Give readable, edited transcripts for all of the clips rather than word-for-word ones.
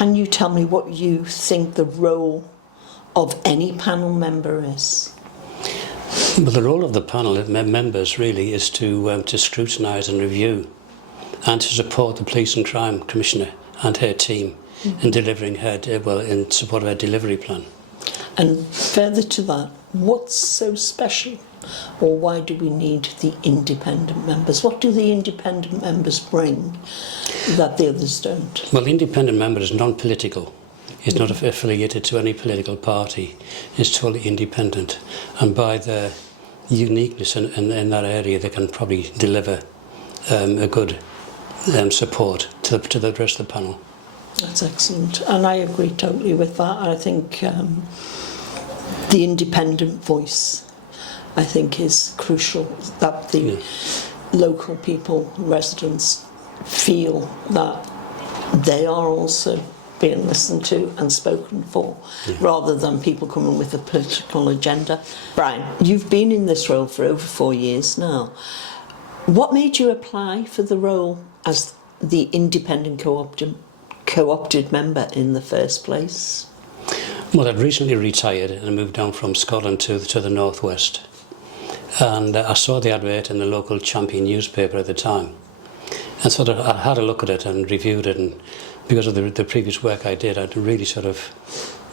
can you tell me what you think the role of any panel member is? Well, the role of the panel members really is to scrutinise and review and to support the Police and Crime Commissioner and her team in delivering in support of her delivery plan. And further to that, what's so special, or why do we need the independent members? What do the independent members bring that the others don't? Well, the independent member is non-political. He's not affiliated to any political party. He's totally independent. And by their uniqueness in that area, they can probably deliver a good support to the rest of the panel. That's excellent. And I agree totally with that. I think the independent voice, I think, is crucial, that the local people, residents, feel that they are also being listened to and spoken for, rather than people coming with a political agenda. Brian, you've been in this role for over 4 years now. What made you apply for the role as the independent co-opted member in the first place? Well, I'd recently retired and moved down from Scotland to the northwest. And I saw the advert in the local Champion newspaper at the time. And sort of I had a look at it and reviewed it, and because of the previous work I did, I'd really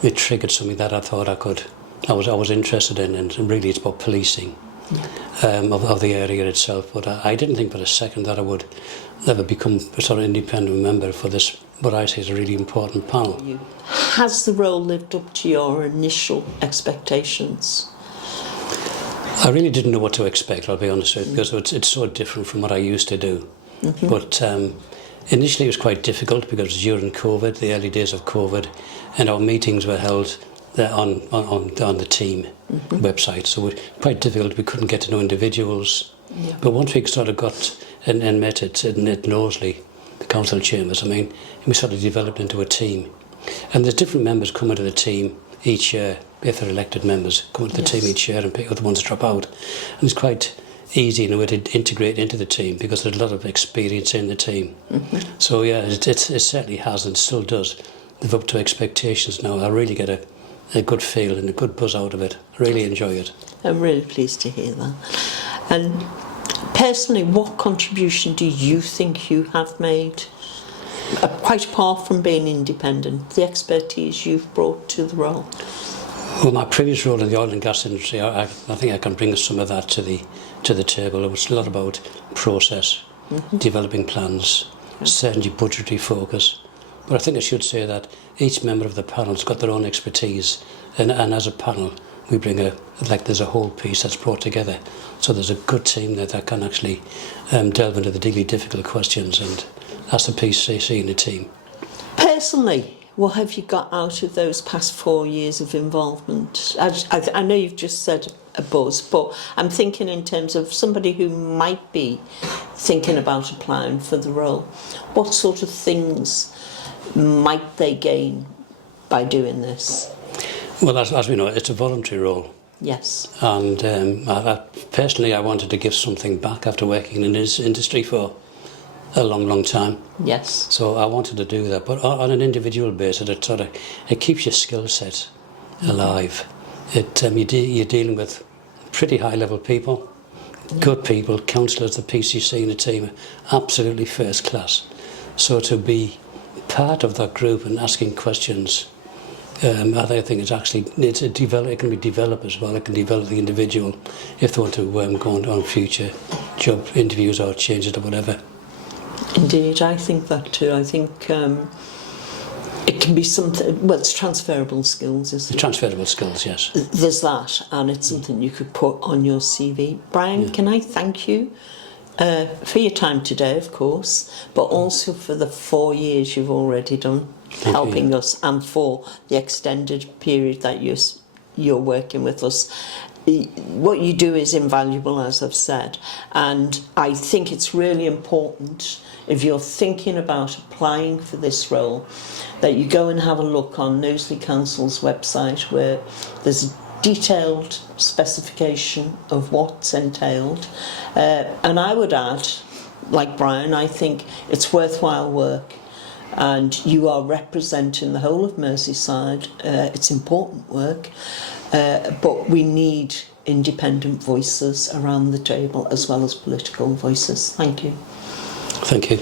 it triggered something that I thought I was interested in, and really it's about policing of the area itself. But I didn't think for a second that I would ever become a sort of independent member for this, what I say is a really important panel. Has the role lived up to your initial expectations? I really didn't know what to expect, I'll be honest with you, because it's so different from what I used to do. But initially it was quite difficult because during COVID, the early days of COVID, and our meetings were held on the team website, so it was quite difficult. We couldn't get to know individuals. But once we sort of got and met at Knowsley, the council chambers, we sort of developed into a team. And there's different members coming to the team each year, if they're elected members, come to the team each year and pick other ones drop out. And it's quite easy in a way to integrate into the team because there's a lot of experience in the team. So yeah, it certainly has and still does live up to expectations now. I really get a good feel and a good buzz out of it. I really enjoy it. I'm really pleased to hear that. And personally, what contribution do you think you have made, quite apart from being independent, the expertise you've brought to the role? Well, my previous role in the oil and gas industry, I think I can bring some of that to the table. It was a lot about process, developing plans, certainly budgetary focus. But I think I should say that each member of the panel has got their own expertise, and as a panel, we bring there's a whole piece that's brought together. So there's a good team there that can actually delve into the really difficult questions, and that's the piece they see in the team. Personally, what have you got out of those past 4 years of involvement? I know you've just said a buzz, but I'm thinking in terms of somebody who might be thinking about applying for the role. What sort of things might they gain by doing this? Well, as we know, it's a voluntary role. Yes. And personally, I wanted to give something back after working in this industry for a long time. Yes. So I wanted to do that, but on an individual basis, it keeps your skill set alive. You're dealing with pretty high level people, good people, councillors, the PCC and the team, absolutely first class. So to be part of that group and asking questions, I think it can be developed as well. It can develop the individual if they want to go on future job interviews or change it or whatever. Indeed, I think that too. I think it can be something, well, it's transferable skills, isn't it? Transferable skills, yes. There's that, and it's something you could put on your CV. Brian, can I thank you for your time today, of course, but also for the 4 years you've already done helping us, and for the extended period that you're working with us. What you do is invaluable, as I've said, and I think it's really important, if you're thinking about applying for this role, that you go and have a look on Knowsley Council's website, where there's a detailed specification of what's entailed. And I would add, like Brian, I think it's worthwhile work. and you are representing the whole of Merseyside. It's important work, but we need independent voices around the table as well as political voices. Thank you. Thank you.